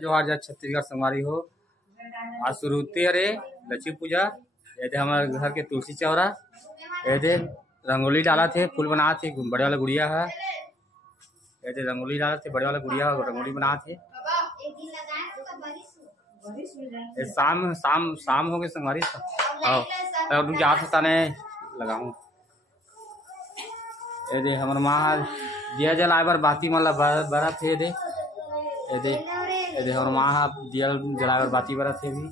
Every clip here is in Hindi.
जोहार जय छत्तीसगढ़ संगवारी हो। आज शुरू होती है रे लक्ष्मी पूजा। ये हमारे घर के तुलसी चौरा ये रंगोली डाला थे, फूल बना थे, बड़े वाला गुड़िया है ये रंगोली डाला थे, बड़े वाला गुड़िया रंगोली बना थे। शाम शाम शाम हो गए संगवारी जात होता ने लगाऊं ये हमर माँ दिया जलाए बर बाती मतलब बरा थे ये हमर माँ दिया जलाए बर बाती बरा थे भी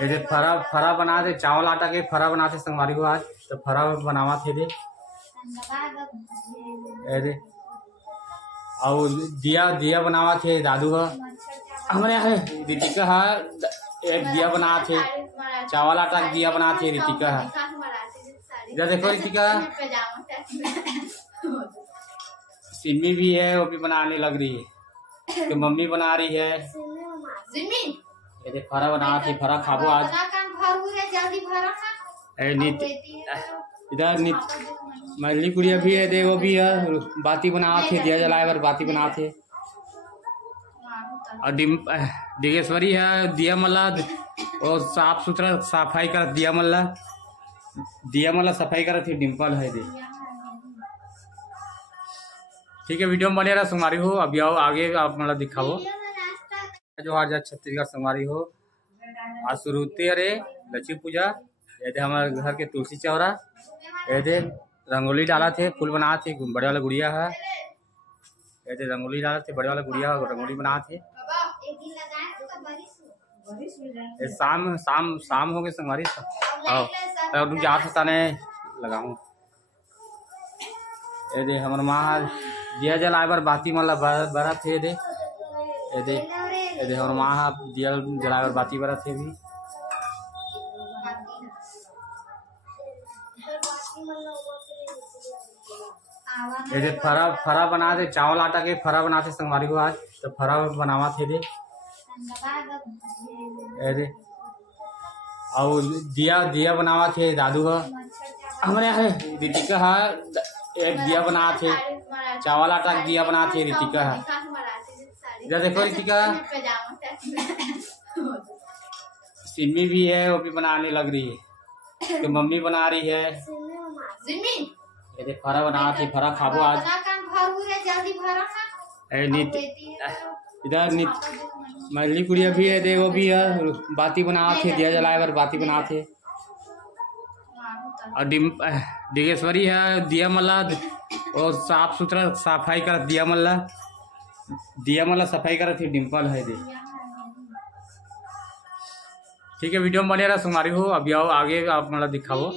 ये फरा फरा बना थे, चावल आटा के फरा बना थे संगवारी को। आज तो फरा बनावा थे ये और दिया दिया बनावा थे दादू का हमारे यहाँ रितिका है। एक दिया बना थे, चावल आटा दिया बना थे रितिका है। इधर देखो रितिका सिमी भी है, वो भी बनाने लग रही है तो मम्मी बना रही है। ये फरा बना थी, फरा खाबो आज। इधर मछली कुड़िया भी है, देखो भी है, बाती बना थे, दिया जलाए बर बाती बना थे। और डिगेश्वरी है, दिया मल्ला और साफ सुथरा सफाई कर दिया मल्ला सफाई कर थी। डिम्पल है दे ठीक है। वीडियो में बने रहा संगवारी हो। अभी आओ आगे आप मतलब दिखाओ। जोहार जय छत्तीसगढ़ संगवारी हो। आज शुरू होती है रे लक्ष्मी पूजा। ये हमारे घर के तुलसी चौरा ये रंगोली डाला थे, फूल बना थे, बड़े वाला गुड़िया है ये रंगोली डाला थे, बड़े वाला गुड़िया रंगोली बना थे। शाम शाम शाम हो गए संगवारी जात होता ने लगाऊं ये हमर माँ दिया जलाए बर बाती मतलब बरा थे ये हमर माँ दिया जलाए बर बाती बरा थे भी ये फरा फरा बना थे, चावल आटा के फरा बना थे संगवारी को। आज तो फरा बनावा थे ये और दिया दिया बनावा थे दादू का हमारे यहाँ रितिका है। एक दिया बना थे, चावल आटा दिया बना थे रितिका है। इधर देखो रितिका सिमी भी है, वो भी बनाने लग रही है तो मम्मी बना रही है। ये फरा बना थी, फरा खाबो आज। इधर मछली कुड़िया भी है, देखो भी है, बाती बना थे, दिया जलाए बर बाती बना थे। और डिगेश्वरी है, दिया मल्ला और साफ सुथरा सफाई कर दिया मल्ला सफाई कर थी। डिम्पल है दे ठीक है। वीडियो में बने रहा संगवारी हो। अभी आओ आगे आप मतलब दिखाओ।